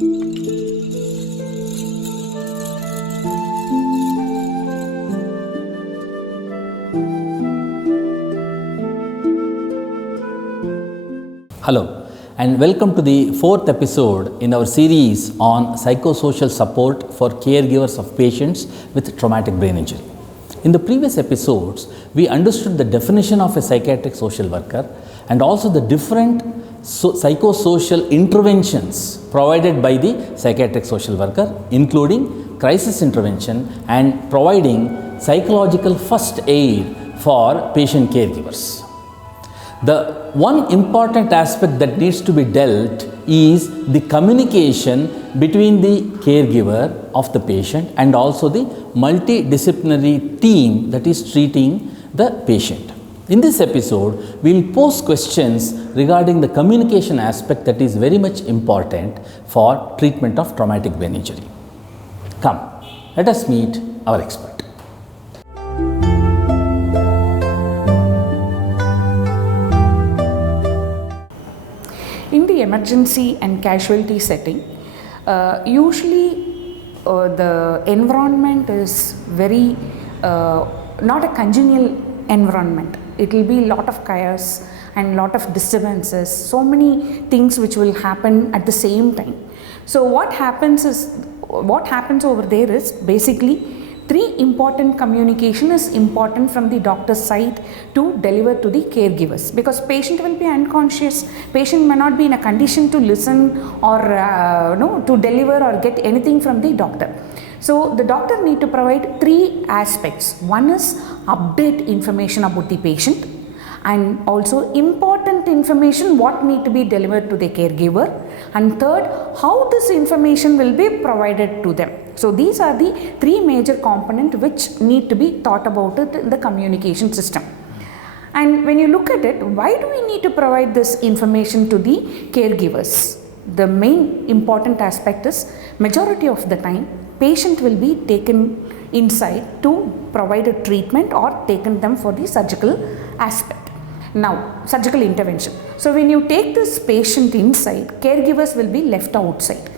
Hello and welcome to the fourth episode in our series on psychosocial support for caregivers of patients with traumatic brain injury. In the previous episodes, we understood the definition of a psychiatric social worker and also the different psychosocial interventions provided by the psychiatric social worker, including crisis intervention and providing psychological first aid for patient caregivers. The one important aspect that needs to be dealt is the communication between the caregiver of the patient and also the multidisciplinary team that is treating the patient. In this episode, we will pose questions regarding the communication aspect that is very much important for treatment of traumatic brain injury. Come, let us meet our expert. In the emergency and casualty setting, usually the environment is very not a congenial environment. It will be lot of chaos and lot of disturbances, so many things which will happen at the same time. So what happens over there is basically three important communication is important from the doctor's side to deliver to the caregivers, because patient will be unconscious, patient may not be in a condition to listen or to deliver or get anything from the doctor. So the doctor need to provide three aspects. One is update information about the patient, and also important information what need to be delivered to the caregiver, and third, how this information will be provided to them. So these are the three major components which need to be thought about it in the communication system. And when you look at it, why do we need to provide this information to the caregivers? The main important aspect is majority of the time patient will be taken inside to provide a treatment or taken them for the surgical aspect. Now, surgical intervention. So when you take this patient inside, caregivers will be left outside.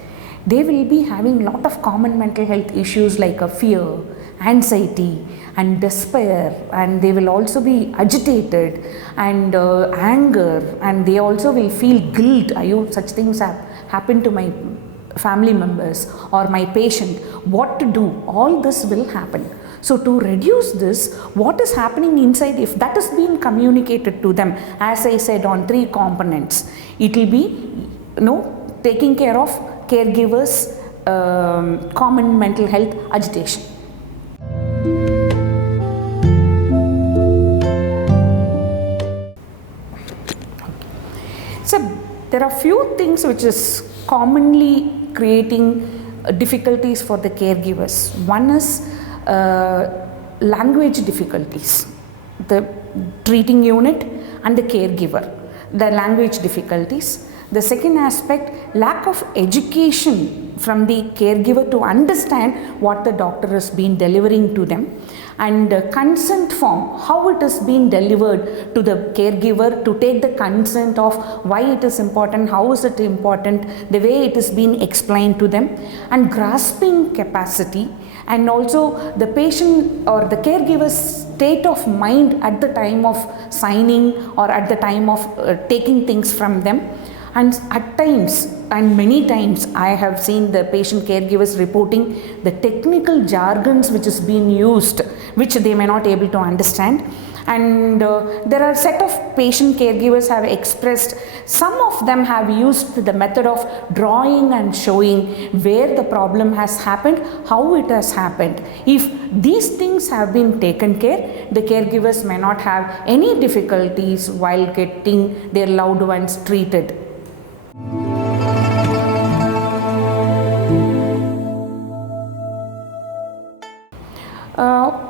They will be having lot of common mental health issues like a fear, anxiety and despair, and they will also be agitated and anger, and they also will feel guilt. Such things have happened to my family members or my patient, what to do? All this will happen. So to reduce this, what is happening inside, if that is being communicated to them, as I said, on three components, it will be taking care of caregivers common mental health agitation. So there are few things which is commonly creating difficulties for the caregivers. One is language difficulties, the treating unit and the caregiver, the language difficulties. The second aspect, lack of education from the caregiver to understand what the doctor has been delivering to them, and consent form, how it is being delivered to the caregiver to take the consent of why it is important, how is it important, the way it is being explained to them, and grasping capacity, and also the patient or the caregiver's state of mind at the time of signing or at the time of taking things from them. And at times, and many times, I have seen the patient caregivers reporting the technical jargons which is being used, which they may not able to understand. And there are set of patient caregivers have expressed, some of them have used the method of drawing and showing where the problem has happened, how it has happened. If these things have been taken care, the caregivers may not have any difficulties while getting their loved ones treated.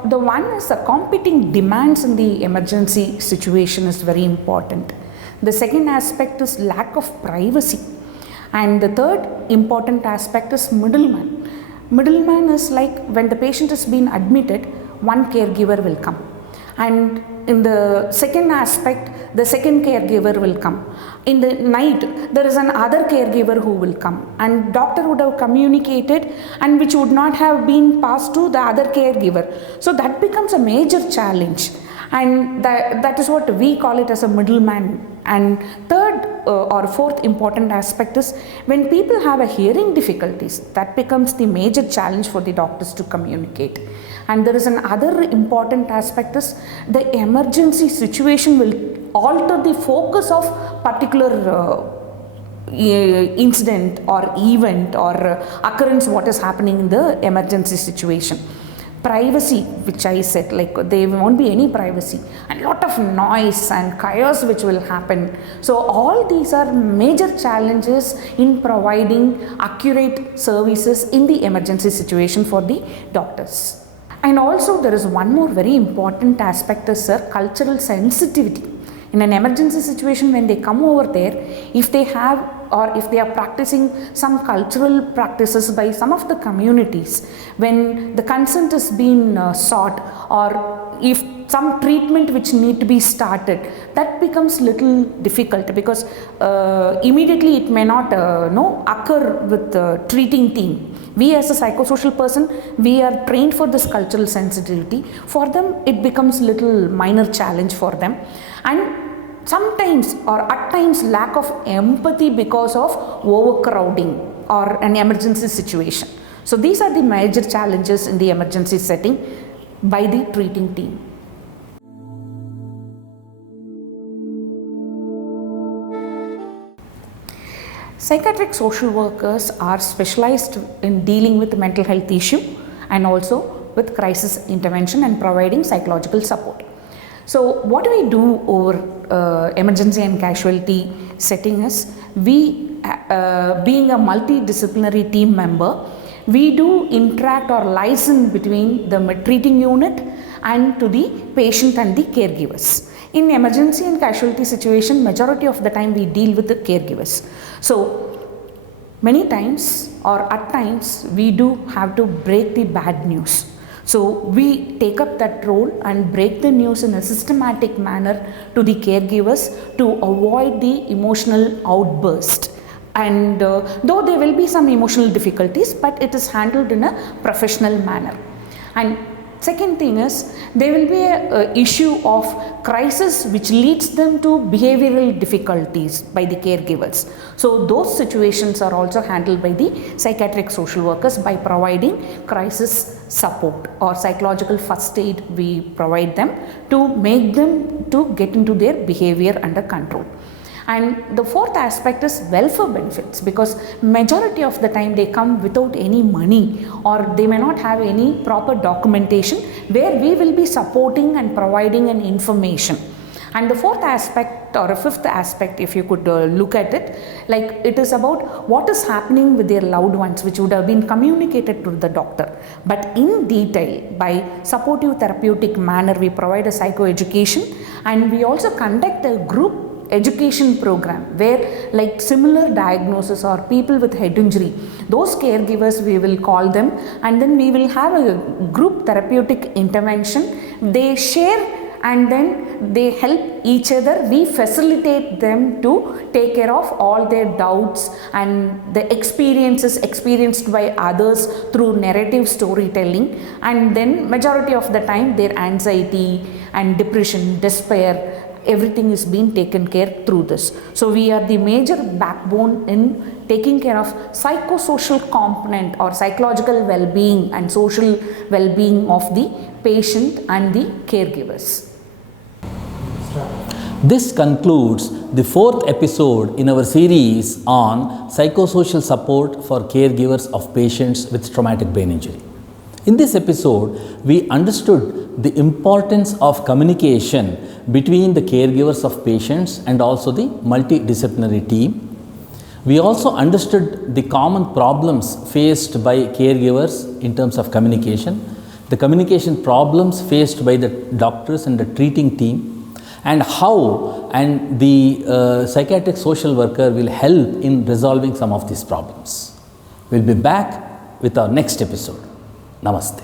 The one is the competing demands in the emergency situation is very important. The second aspect is lack of privacy. And the third important aspect is middleman. Middleman is like when the patient has been admitted, one caregiver will come. And in the second aspect, the second caregiver will come. In the night, there is another caregiver who will come, and doctor would have communicated and which would not have been passed to the other caregiver. So that becomes a major challenge, and that is what we call it as a middleman. And third or fourth important aspect is when people have a hearing difficulties, that becomes the major challenge for the doctors to communicate. And there is another important aspect is the emergency situation will alter the focus of particular incident or event or occurrence what is happening in the emergency situation. Privacy, which I said, like there won't be any privacy, and lot of noise and chaos which will happen. So all these are major challenges in providing accurate services in the emergency situation for the doctors. And also there is one more very important aspect is cultural sensitivity. In an emergency situation, when they come over there, if they have or if they are practicing some cultural practices by some of the communities, when the consent is being sought, or if some treatment which need to be started, that becomes little difficult because immediately it may not occur with the treating team. We as a psychosocial person, we are trained for this cultural sensitivity. For them, it becomes little minor challenge for them. And sometimes or at times lack of empathy because of overcrowding or an emergency situation. So these are the major challenges in the emergency setting by the treating team. Psychiatric social workers are specialized in dealing with mental health issue and also with crisis intervention and providing psychological support. So what we do over emergency and casualty setting is, we being a multidisciplinary team member, we do interact or liaison between the treating unit and to the patient and the caregivers. In emergency and casualty situation, majority of the time we deal with the caregivers. So many times or at times we do have to break the bad news. So we take up that role and break the news in a systematic manner to the caregivers to avoid the emotional outburst. And though there will be some emotional difficulties, but it is handled in a professional manner. And second thing is, there will be a issue of crisis which leads them to behavioral difficulties by the caregivers. So those situations are also handled by the psychiatric social workers by providing crisis support or psychological first aid. We provide them to make them to get into their behavior under control. And the fourth aspect is welfare benefits, because majority of the time they come without any money or they may not have any proper documentation, where we will be supporting and providing an information. And the fourth aspect or a fifth aspect, if you could look at it, like it is about what is happening with their loved ones, which would have been communicated to the doctor. But in detail, by supportive therapeutic manner, we provide a psychoeducation, and we also conduct a group education program where, like similar diagnosis or people with head injury, those caregivers we will call them, and then we will have a group therapeutic intervention. They share and then they help each other. We facilitate them to take care of all their doubts and the experiences experienced by others through narrative storytelling, and then majority of the time their anxiety and depression, despair, everything is being taken care through this. So we are the major backbone in taking care of psychosocial component or psychological well-being and social well-being of the patient and the caregivers. This concludes the fourth episode in our series on psychosocial support for caregivers of patients with traumatic brain injury. In this episode, we understood the importance of communication between the caregivers of patients and also the multidisciplinary team. We also understood the common problems faced by caregivers in terms of communication, the communication problems faced by the doctors and the treating team, and how the psychiatric social worker will help in resolving some of these problems. We'll be back with our next episode. Namaste.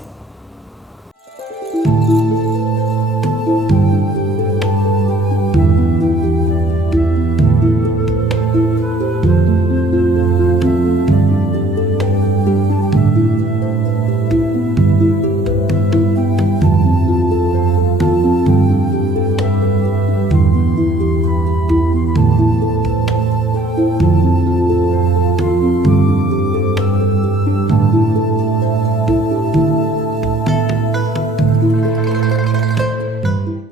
you.